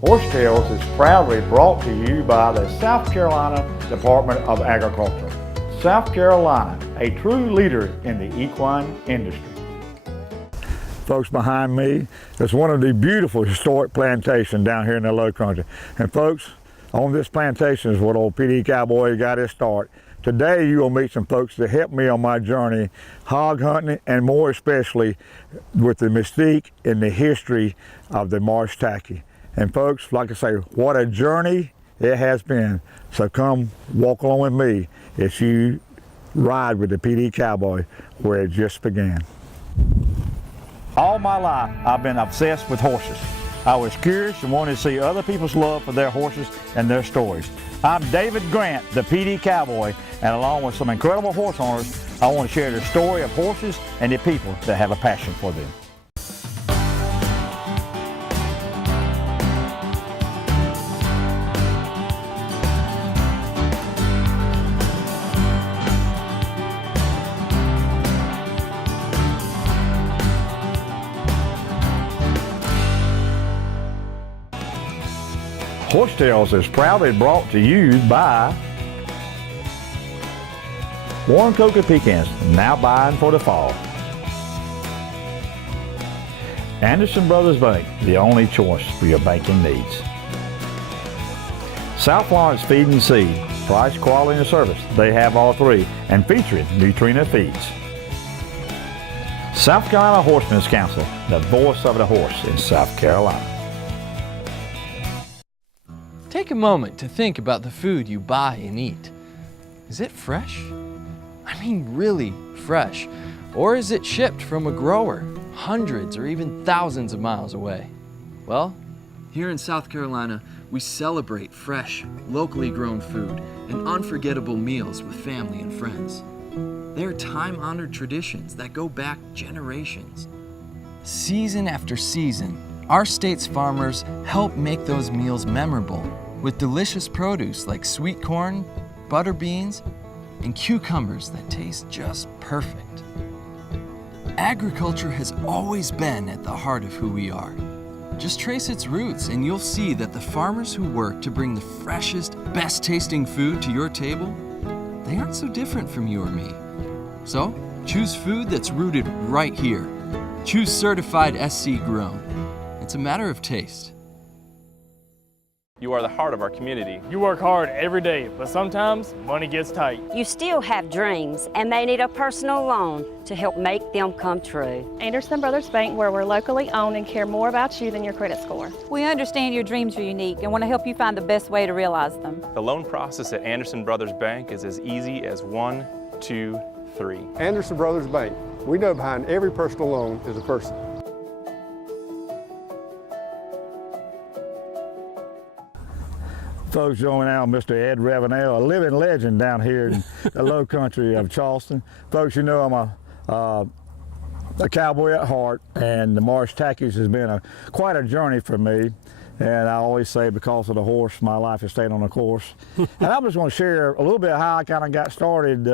Horse Tales is proudly brought to you by the South Carolina Department of Agriculture. South Carolina, a true leader in the equine industry. Folks, behind me is one of the beautiful historic plantations down here in the Lowcountry. And folks, on this plantation is what old P.D. Cowboy got his start. Today you will meet some folks that helped me on my journey hog hunting, and more especially with the mystique and the history of the Marsh Tacky. And folks, like I say, what a journey it has been. So come walk along with me as you ride with the P.D. Cowboy where it just began. All my life I've been obsessed with horses. I was curious and wanted to see other people's love for their horses and their stories. I'm David Grant, the P.D. Cowboy, and along with some incredible horse owners, I want to share the story of horses and the people that have a passion for them. Horse Tales is proudly brought to you by Warren Coker Pecans, now buying for the fall. Anderson Brothers Bank, the only choice for your banking needs. South Florence Feed and Seed, price, quality, and service. They have all three, and featuring Nutrina Feeds. South Carolina Horsemen's Council, the voice of the horse in South Carolina. Take a moment to think about the food you buy and eat. Is it fresh? I mean really fresh. Or is it shipped from a grower, hundreds or even thousands of miles away? Well, here in South Carolina, we celebrate fresh, locally grown food and unforgettable meals with family and friends. They are time-honored traditions that go back generations. Season after season, our state's farmers help make those meals memorable with delicious produce like sweet corn, butter beans, and cucumbers that taste just perfect. Agriculture has always been at the heart of who we are. Just trace its roots and you'll see that the farmers who work to bring the freshest, best tasting food to your table, they aren't so different from you or me. So, choose food that's rooted right here. Choose certified SC grown. It's a matter of taste. You are the heart of our community. You work hard every day, but sometimes money gets tight. You still have dreams and may need a personal loan to help make them come true. Anderson Brothers Bank, where we're locally owned and care more about you than your credit score. We understand your dreams are unique and want to help you find the best way to realize them. The loan process at Anderson Brothers Bank is as easy as 1, 2, 3. Anderson Brothers Bank. We know behind every personal loan is a person. Folks, joining out Mr. Ed Ravenel, a living legend down here in the Lowcountry of Charleston. Folks, you know I'm a cowboy at heart, and the Marsh Tackies has been quite a journey for me. And I always say, because of the horse, my life has stayed on the course. And I'm just going to share a little bit of how I kind of got started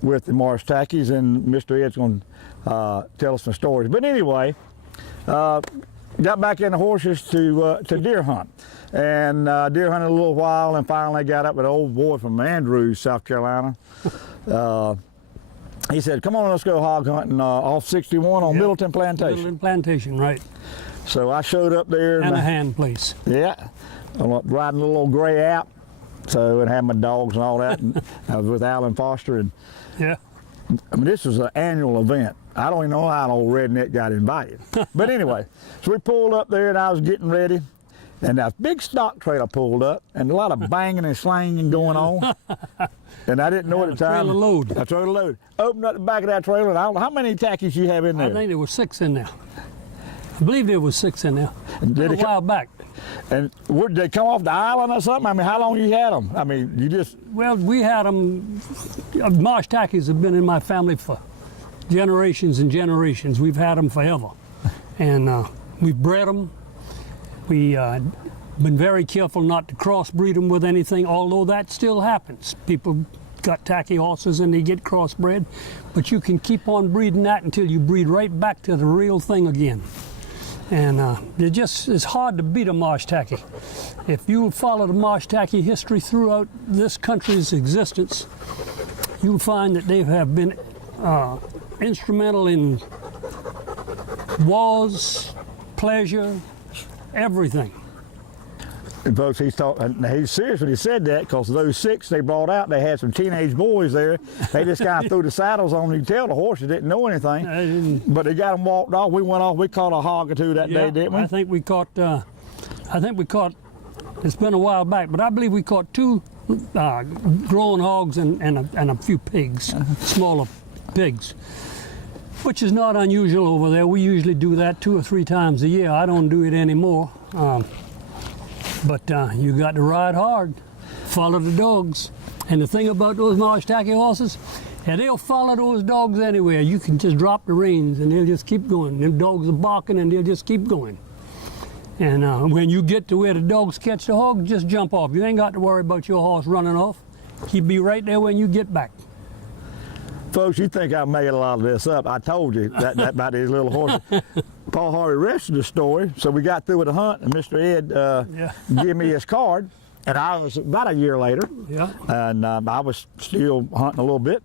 with the Marsh Tackies, and Mr. Ed's going to tell us some stories. But anyway, got back into horses to deer hunt. And deer hunted a little while, and finally got up with an old boy from Andrews, South Carolina. He said, come on, let's go hog hunting off 61 on Middleton Plantation. Middleton Plantation, right. So I showed up there. And a hand place. Yeah. I'm riding a little old gray app, and had my dogs and all that. And I was with Alan Foster. And yeah. I mean, this was an annual event. I don't even know how an old redneck got invited. But anyway, so we pulled up there, and I was getting ready. And a big stock trailer pulled up, and a lot of banging and slanging going on. And I didn't know at the time. Trailer load. A trailer load. Opened up the back of that trailer, and I don't know how many tackies you have in there. I think there were 6 in there. I believe there was 6 in there. Did a while back. And did they come off the island or something? I mean, how long you had them? I mean, you just... Well, we had them. Marsh Tackies have been in my family for generations and generations. We've had them forever. And we've bred them. We been very careful not to crossbreed them with anything, although that still happens. People got tacky horses and they get crossbred, but you can keep on breeding that until you breed right back to the real thing again. And it's hard to beat a Marsh Tacky. If you follow the Marsh Tacky history throughout this country's existence, you'll find that they have been instrumental in wars, pleasure, everything. And folks, he's serious when he said that, because those 6 they brought out, they had some teenage boys there. They just kind of threw the saddles on. You can tell the horses didn't know anything, but they got them walked off. We went off. We caught a hog or two that day, didn't we? I think we caught. It's been a while back, but I believe we caught 2 growing hogs and a few pigs, smaller pigs, which is not unusual over there. We usually do that 2 or 3 times a year. I don't do it anymore. But you got to ride hard, follow the dogs. And the thing about those Marsh Tacky horses, they'll follow those dogs anywhere. You can just drop the reins and they'll just keep going. Them dogs are barking and they'll just keep going. And when you get to where the dogs catch the hog, just jump off. You ain't got to worry about your horse running off. He'll be right there when you get back. Folks, you think I made a lot of this up. I told you that about these little horses. Paul Harvey rested the story, so we got through with the hunt, and Mr. Ed gave me his card, and I was about a year later, and I was still hunting a little bit,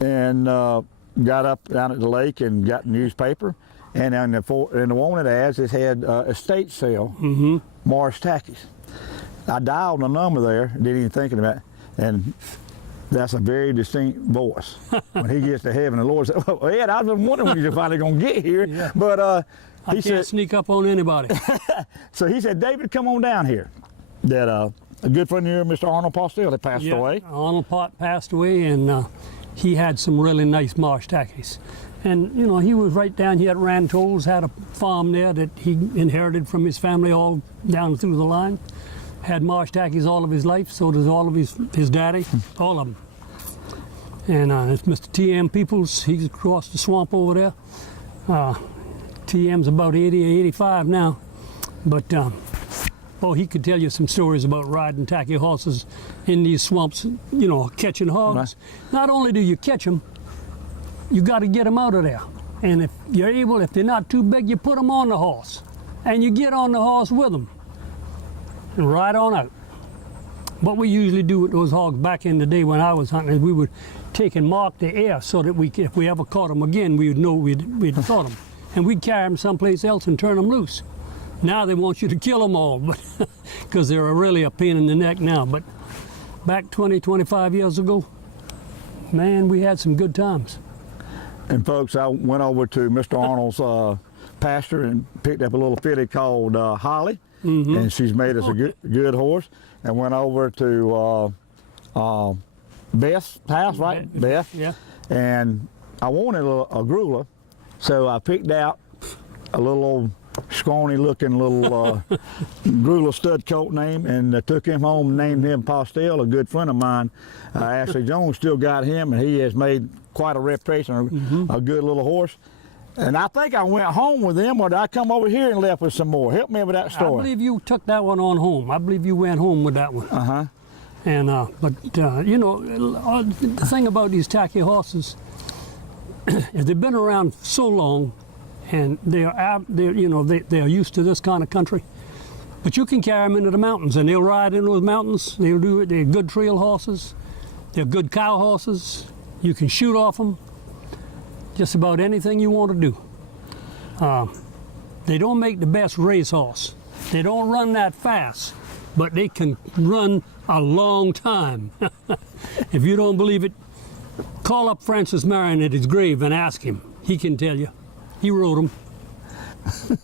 and got up down at the lake and got the newspaper, and in the wanted ads, it had estate sale, Marsh Tackies. I dialed the number there, didn't even think about it, and that's a very distinct voice. When he gets to heaven, the Lord said, "Well, Ed, I was wondering when you're finally going to get here." But he can't sneak up on anybody. So he said, "David, come on down here." That a good friend of yours, Mr. Arnold Postell, that passed away. Arnold passed away, and he had some really nice Marsh Tackies. And, you know, he was right down here at Rantoul's, had a farm there that he inherited from his family all down through the line. Had Marsh Tackies all of his life, so does all of his daddy, all of them. And it's Mr. T.M. Peoples, he's across the swamp over there. T.M.'s about 80 or 85 now, but he could tell you some stories about riding tacky horses in these swamps, you know, catching hogs. Right. Not only do you catch them, you got to get them out of there. And if you're able, if they're not too big, you put them on the horse, and you get on the horse with them. And ride on out. What we usually do with those hogs back in the day when I was hunting is we would take and mark the air so that if we ever caught them again, we would know we'd caught them. And we'd carry them someplace else and turn them loose. Now they want you to kill them all, but because they're really a pain in the neck now. But back 20, 25 years ago, man, we had some good times. And folks, I went over to Mr. Arnold's pasture and picked up a little filly called Holly. And she's made us a good horse, and went over to Beth's house, right? Beth. Yeah. And I wanted a gruler, so I picked out a little old scrawny looking little gruler stud colt name, and took him home and named him Postell. A good friend of mine, Ashley Jones, still got him, and he has made quite a reputation, a good little horse. And I think I went home with them, or did I come over here and left with some more? Help me with that story. I believe you took that one on home. I believe you went home with that one. And you know, the thing about these tacky horses is they've been around so long, and they're used to this kind of country. But you can carry them into the mountains, and they'll ride in those mountains. They'll do it. They're good trail horses. They're good cow horses. You can shoot off them. Just about anything you want to do. They don't make the best racehorse. They don't run that fast, but they can run a long time. If you don't believe it, call up Francis Marion at his grave and ask him. He can tell you. He wrote them.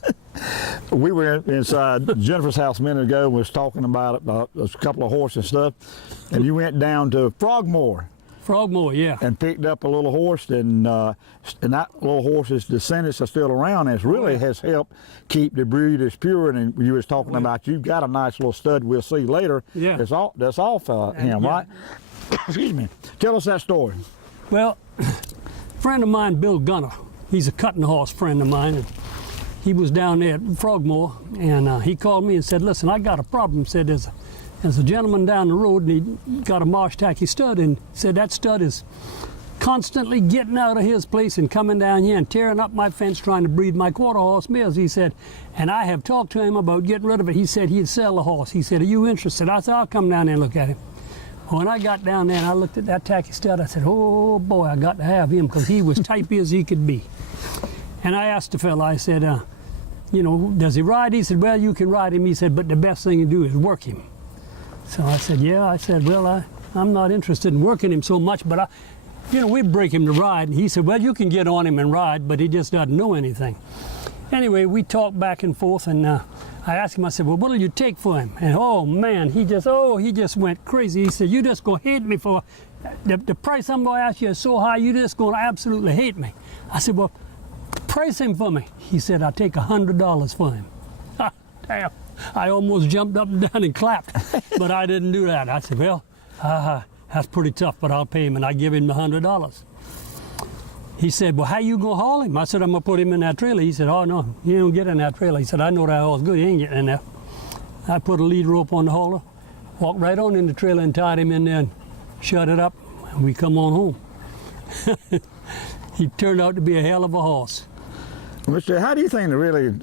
We were inside Jennifer's house a minute ago and was talking about a couple of horses and stuff, and you went down to Frogmore. Frogmore, yeah. And picked up a little horse, and that little horse's descendants are still around, and it really has helped keep the breed as pure. And you was talking about, you've got a nice little stud we'll see later. Yeah. That's off him, right? Excuse me. Tell us that story. Well, a friend of mine, Bill Gunner, he's a cutting horse friend of mine, and he was down there at Frogmore, and he called me and said, "Listen, I got a problem." Said, there's a gentleman down the road, and he got a Marsh Tacky stud, and said that stud is constantly getting out of his place and coming down here and tearing up my fence trying to breed my quarter horse mares. He said, and I have talked to him about getting rid of it. He said he'd sell the horse. He said, are you interested? I said, I'll come down there and look at him. When I got down there and I looked at that tacky stud, I said, oh boy, I got to have him, because he was typey as he could be. And I asked the fella, I said, you know, does he ride? He said, well, you can ride him. He said, but the best thing to do is work him. So I said, yeah. I said, well, I'm not interested in working him so much, but you know, we break him to ride. And he said, well, you can get on him and ride, but he just doesn't know anything. Anyway, we talked back and forth, and I asked him, I said, well, what'll you take for him? And oh man, he just went crazy. He said, you just gonna hate me for the price I'm gonna ask you is so high, you just gonna absolutely hate me. I said, well, price him for me. He said, I'll take $100 for him. Damn, I almost jumped up and down and clapped, but I didn't do that. I said, well, that's pretty tough, but I'll pay him, and I give him the $100. He said, well, how you gonna haul him? I said, I'm gonna put him in that trailer. He said, oh no, you don't get in that trailer. He said, I know that horse good, he ain't getting in there. I put a lead rope on the hauler, walked right on in the trailer and tied him in there and shut it up, and we come on home. He turned out to be a hell of a horse. Mr. How do you think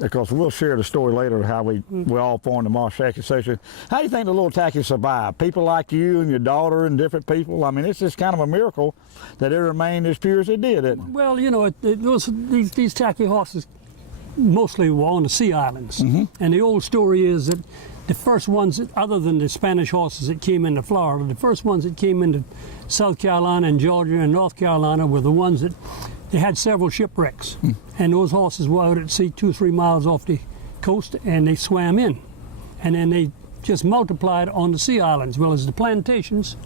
of course we'll share the story later of how we all formed the Marsh Tacky Association. How do you think the little Tacky survived? People like you and your daughter and different people. I mean, it's just kind of a miracle that it remained as pure as it did, isn't it? Well, you know, these Tacky horses mostly were on the sea islands. And the old story is that the first ones, other than the Spanish horses that came into Florida, the first ones that came into South Carolina and Georgia and North Carolina were the ones that they had several shipwrecks. And those horses were out at sea 2 or 3 miles off the coast, and they swam in. And then they just multiplied on the sea islands. Well, as the plantations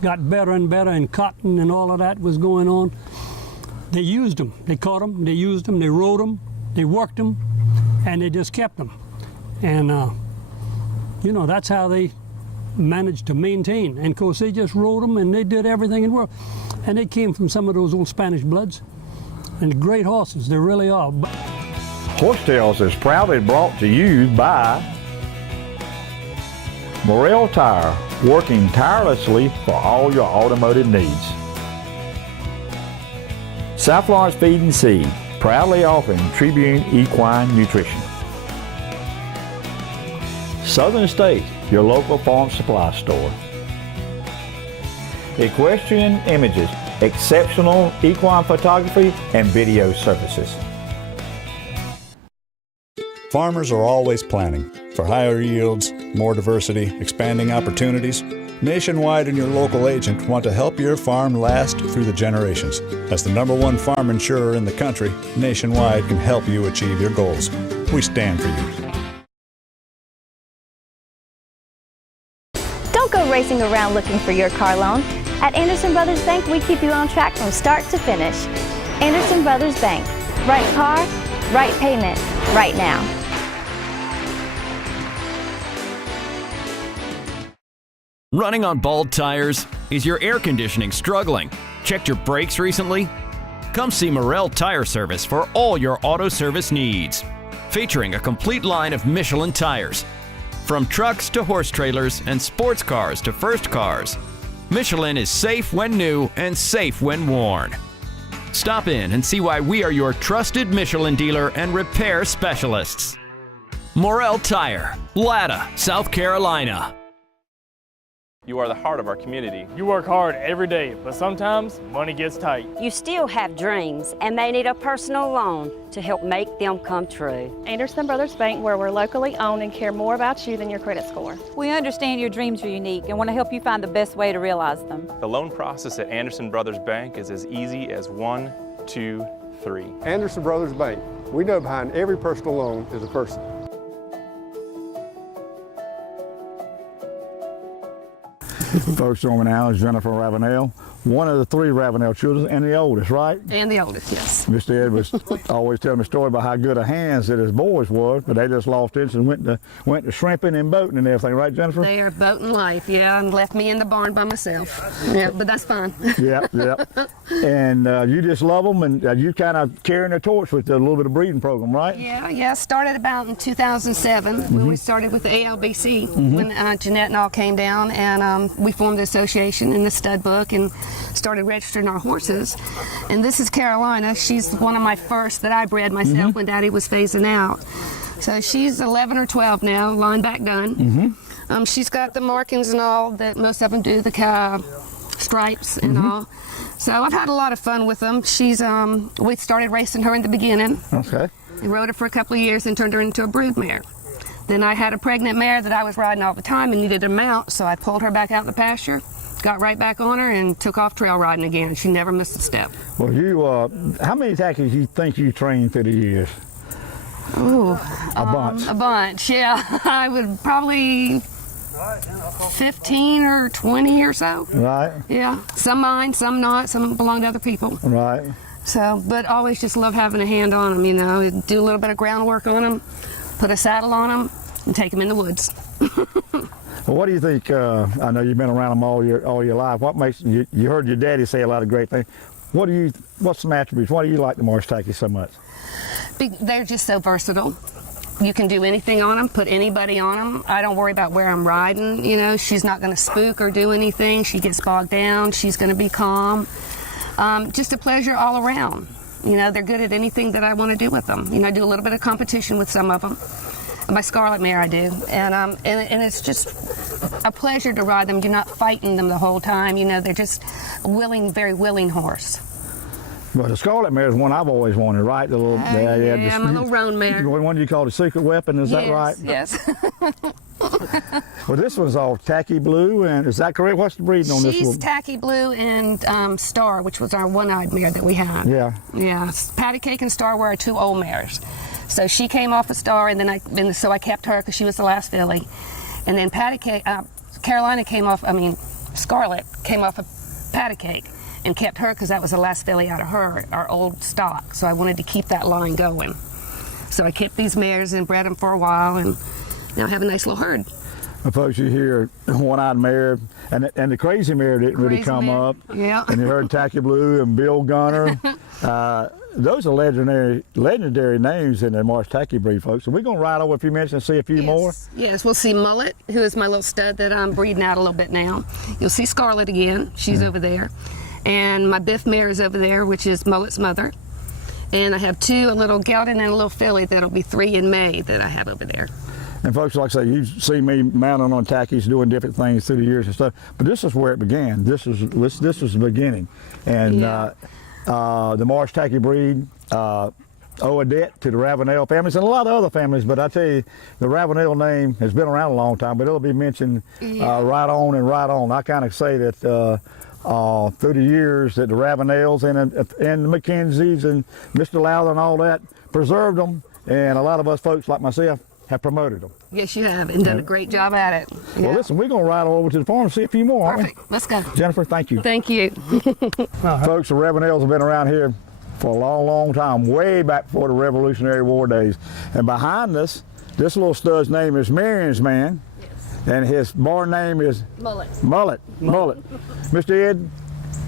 got better and better, and cotton and all of that was going on, they used them. They caught them, they used them, they rode them, they worked them, and they just kept them. And, you know, that's how they managed to maintain. And of course, they just rode them, and they did everything in the world. And they came from some of those old Spanish bloods. And great horses, they really are. Horse Tales is proudly brought to you by Morrell Tire, working tirelessly for all your automotive needs. South Florence Feed and Seed, proudly offering Tribune Equine Nutrition. Southern States, your local farm supply store. Equestrian Images, exceptional equine photography and video services. Farmers are always planning for higher yields, more diversity, expanding opportunities. Nationwide and your local agent want to help your farm last through the generations. As the #1 farm insurer in the country, Nationwide can help you achieve your goals. We stand for you. Don't go racing around looking for your car loan. At Anderson Brothers Bank, we keep you on track from start to finish. Anderson Brothers Bank. Right car, right payment, right now. Running on bald tires? Is your air conditioning struggling? Checked your brakes recently? Come see Morrell Tire Service for all your auto service needs. Featuring a complete line of Michelin tires. From trucks to horse trailers and sports cars to first cars. Michelin is safe when new and safe when worn. Stop in and see why we are your trusted Michelin dealer and repair specialists. Morrell Tire, Latta, South Carolina. You are the heart of our community. You work hard every day, but sometimes money gets tight. You still have dreams, and they need a personal loan to help make them come true. Anderson Brothers Bank, where we're locally owned and care more about you than your credit score. We understand your dreams are unique and want to help you find the best way to realize them. The loan process at Anderson Brothers Bank is as easy as 1, 2, 3. Anderson Brothers Bank. We know behind every personal loan is a person. Folks, joining me now is Jennifer Ravenel, one of the 3 Ravenel children, and the oldest, right? And the oldest, yes. Mr. Ed was always telling me a story about how good of hands that his boys were, but they just lost interest and went to shrimping and boating and everything, right, Jennifer? They are boating life, yeah, and left me in the barn by myself. Yeah, but that's fine. Yeah. And you just love them, and you kind of carrying the torch with a little bit of breeding program, right? Yeah. Started about in 2007 when we started with the ALBC when Jeanette and all came down, and we formed the association in the stud book, and started registering our horses. And this is Carolina. She's one of my first that I bred myself when Daddy was phasing out. So she's 11 or 12 now, line back done. She's got the markings and all that most of them do, the stripes and all. So I've had a lot of fun with them. She's we started racing her in the beginning. Okay. I rode her for a couple of years and turned her into a brood mare. Then I had a pregnant mare that I was riding all the time and needed a mount, so I pulled her back out in the pasture, got right back on her, and took off trail riding again. She never missed a step. Well, you, how many tackies do you think you trained through the years? Ooh, a bunch. A bunch, yeah. I would probably 15 or 20 or so. Right. Yeah. Some mine, some not. Some belong to other people. Right. So, but always just love having a hand on them, you know. Do a little bit of groundwork on them, put a saddle on them, and take them in the woods. Well, what do you think? I know you've been around them all your life. What makes you heard your daddy say a lot of great things. What's some attributes? Why do you like the Marsh Tacky so much? They're just so versatile. You can do anything on them, put anybody on them. I don't worry about where I'm riding, you know. She's not going to spook or do anything. She gets bogged down. She's going to be calm. Just a pleasure all around. You know, they're good at anything that I want to do with them. You know, I do a little bit of competition with some of them. My Scarlet mare I do. And it's just a pleasure to ride them. You're not fighting them the whole time. You know, they're just very willing horse. Well, the Scarlet mare is one I've always wanted, right? The little, yeah, my little roan mare. The one you call the secret weapon, is that right? Yes. Well, this one's all tacky blue, and is that correct? What's the breeding on this one? She's tacky blue and Star, which was our one-eyed mare that we had. Yeah. Yeah. Patty Cake and Star were our two old mares. So she came off a Star, and so I kept her because she was the last filly. And then Carolina came off, Scarlet came off a Patty Cake and kept her because that was the last filly out of our old stock. So I wanted to keep that line going. So I kept these mares and bred them for a while, and now I have a nice little herd. Well, folks, you hear one-eyed mare, and the crazy mare didn't really come up. Yeah. And you heard Tacky Blue and Bill Gunner. Those are legendary names in the Marsh Tacky breed, folks. So we're going to ride over a few minutes and see a few more. Yes, we'll see Mullet, who is my little stud that I'm breeding out a little bit now. You'll see Scarlet again. She's over there. And my Biff mare is over there, which is Mullet's mother. And I have a little gelding and a little filly that'll be 3 in May that I have over there. And folks, like I say, you've seen me mounting on tackies, doing different things through the years and stuff. But this is where it began. This was the beginning. And the Marsh Tacky breed owe a debt to the Ravenel families and a lot of other families. But I tell you, the Ravenel name has been around a long time, but it'll be mentioned right on and right on. I kind of say that through the years that the Ravenels and the McKenzies and Mr. Lowther and all that preserved them, and a lot of us folks like myself have promoted them. Yes, you have, and done a great job at it. Well, listen, we're going to ride over to the farm and see a few more, aren't we? Perfect. Let's go. Jennifer, thank you. Thank you. Folks, the Ravenels have been around here for a long, long time, way back before the Revolutionary War days. And behind us, this little stud's name is Marion's Man, and his barn name is Mullet. Mr. Ed,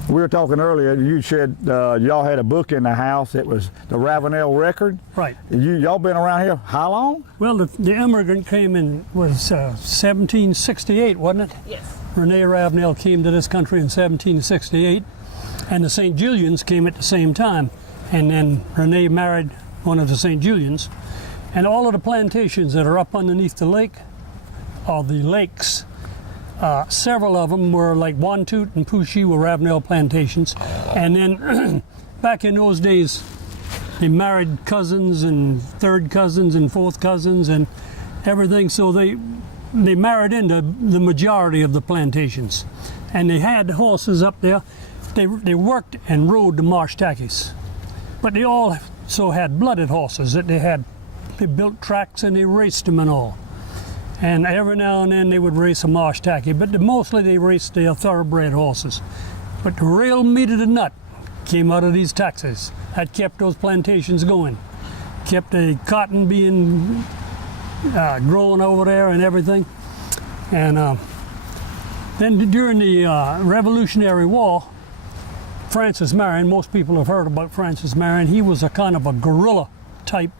we were talking earlier, you said y'all had a book in the house. It was the Ravenel Record. Right. Y'all been around here how long? Well, the immigrant came in, was 1768, wasn't it? Yes. Rene Ravenel came to this country in 1768, and the St. Julians came at the same time. And then Rene married one of the St. Julians. And all of the plantations that are up underneath the lake, or the lakes, several of them were like Wantoot and Pouchey were Ravenel plantations. And then back in those days, they married cousins and third cousins and fourth cousins and everything. So they married into the majority of the plantations. And they had horses up there. They worked and rode the Marsh Tackies. But they also had blooded horses that they built tracks and they raced them and all. And every now and then they would race a Marsh Tacky, but mostly they raced their thoroughbred horses. But the real meat of the nut came out of these taxes. That kept those plantations going. Kept the cotton being growing over there and everything. And then during the Revolutionary War, Francis Marion, most people have heard about Francis Marion, he was a kind of a guerrilla type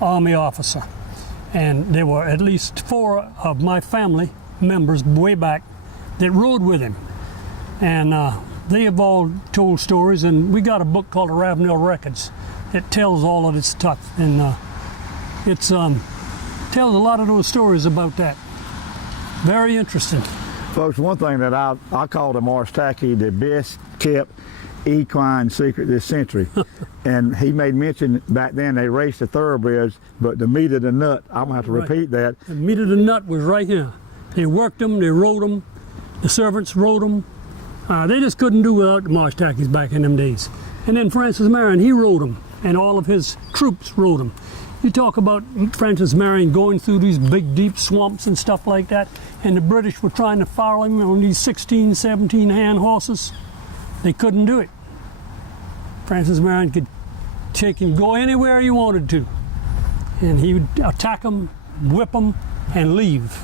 army officer. And there were at least 4 of my family members way back that rode with him. And they have all told stories, and we got a book called the Ravenel Records that tells all of this stuff, and it tells a lot of those stories about that. Very interesting. Folks, one thing that I call the Marsh Tacky the best kept equine secret this century. And he made mention back then they raced the thoroughbreds, but the meat of the nut, I'm gonna have to repeat that. The meat of the nut was right here. They worked them, they rode them, the servants rode them. They just couldn't do without the Marsh Tackies back in them days. And then Francis Marion, he rode them, and all of his troops rode them. You talk about Francis Marion going through these big, deep swamps and stuff like that, and the British were trying to follow him on these 16, 17 hand horses. They couldn't do it. Francis Marion could take and go anywhere he wanted to, and he would attack them, whip them, and leave.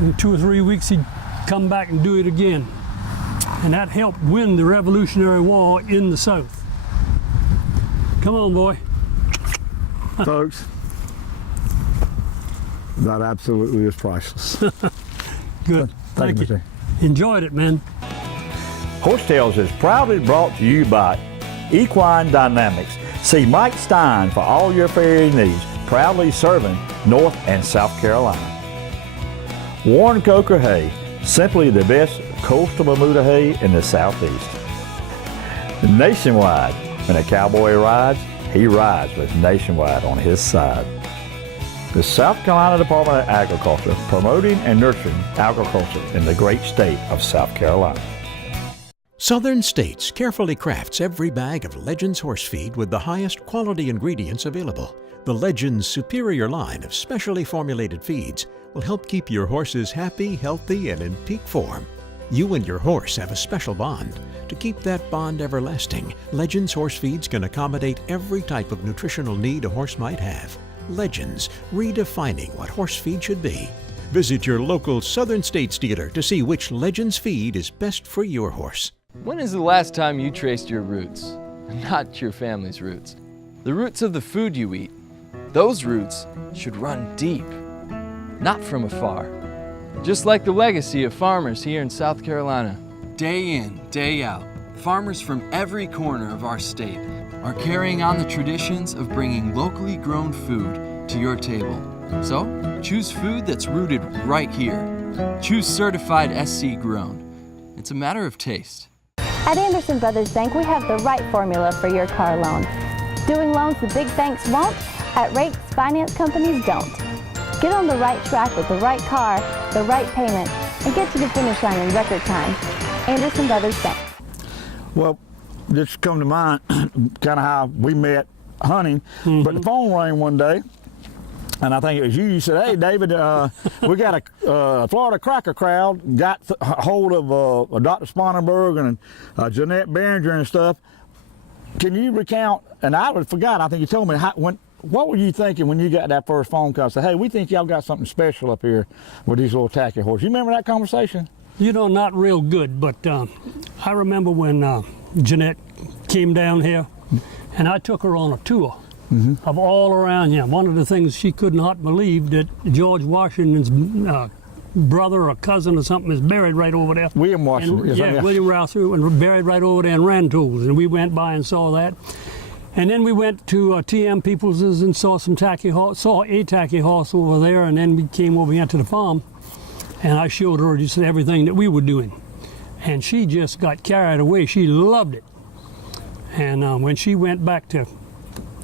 In 2 or 3 weeks, he'd come back and do it again. And that helped win the Revolutionary War in the South. Come on, boy. Folks, that absolutely is priceless. Good. Thank you. Enjoyed it, man. Horse Tales is proudly brought to you by Equine Dynamics. See Mike Stein for all your farrier needs, proudly serving North and South Carolina. Warren Coker Hay, simply the best coastal Bermuda hay in the Southeast. Nationwide, when a cowboy rides, he rides with Nationwide on his side. The South Carolina Department of Agriculture, promoting and nurturing agriculture in the great state of South Carolina. Southern States carefully crafts every bag of Legends horse feed with the highest quality ingredients available. The Legends superior line of specially formulated feeds will help keep your horses happy, healthy, and in peak form. You and your horse have a special bond. To keep that bond everlasting, Legends horse feeds can accommodate every type of nutritional need a horse might have. Legends, redefining what horse feed should be. Visit your local Southern States dealer to see which Legends feed is best for your horse. When is the last time you traced your roots? Not your family's roots. The roots of the food you eat. Those roots should run deep, not from afar. Just like the legacy of farmers here in South Carolina. Day in, day out, farmers from every corner of our state are carrying on the traditions of bringing locally grown food to your table. So, choose food that's rooted right here. Choose certified SC grown. It's a matter of taste. At Anderson Brothers Bank, we have the right formula for your car loan. Doing loans the big banks won't, at rates finance companies don't. Get on the right track with the right car, the right payment, and get to the finish line in record time. Anderson Brothers Bank. Well, this come to mind kind of how we met hunting, but the phone rang one day, and I think it was you. You said, "Hey, David, we got a Florida Cracker crowd got hold of Dr. Sponenberg and Jeanette Behringer and stuff. Can you recount?" And I forgot. I think you told me what were you thinking when you got that first phone call? Say, "Hey, we think y'all got something special up here with these little tacky horses." You remember that conversation? You know, not real good, but I remember when Jeanette came down here, and I took her on a tour of all around here. One of the things she could not believe that George Washington's brother or cousin or something is buried right over there. William Washington. And, William Rouse, and buried right over there in Rantoul's, and we went by and saw that. And then we went to T.M. Peoples's and saw a tacky horse over there, and then we came over here to the farm, and I showed her just everything that we were doing. And she just got carried away. She loved it. And when she went back to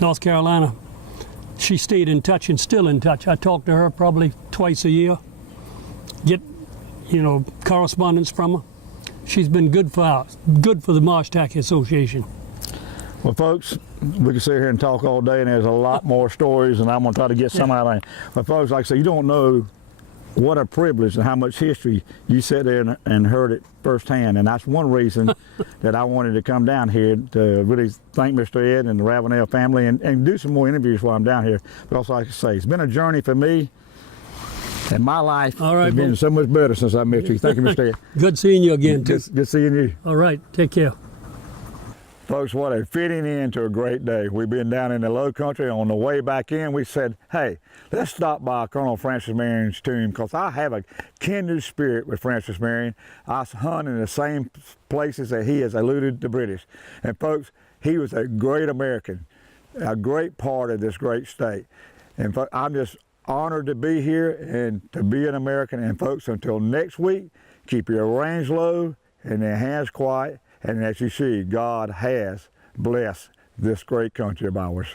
North Carolina, she stayed in touch and still in touch. I talk to her probably twice a year, get, correspondence from her. She's been good for the Marsh Tacky Association. Well, folks, we can sit here and talk all day, and there's a lot more stories, and I'm going to try to get some out of it. But folks, like I say, you don't know what a privilege and how much history you sat there and heard it firsthand. And that's one reason that I wanted to come down here to really thank Mr. Ed and the Ravenel family and do some more interviews while I'm down here. But also, like I say, it's been a journey for me, and my life has been so much better since I met you. Thank you, Mr. Ed. Good seeing you again, too. Good seeing you. All right, take care. Folks, what a fitting end to a great day. We've been down in the Lowcountry. On the way back in, we said, hey, let's stop by Colonel Francis Marion's tomb, because I have a kindred spirit with Francis Marion. I hunt in the same places that he has eluded the British. And folks, he was a great American, a great part of this great state. And I'm just honored to be here and to be an American. And folks, until next week, keep your reins low and your hands quiet. And as you see, God has blessed this great country of ours.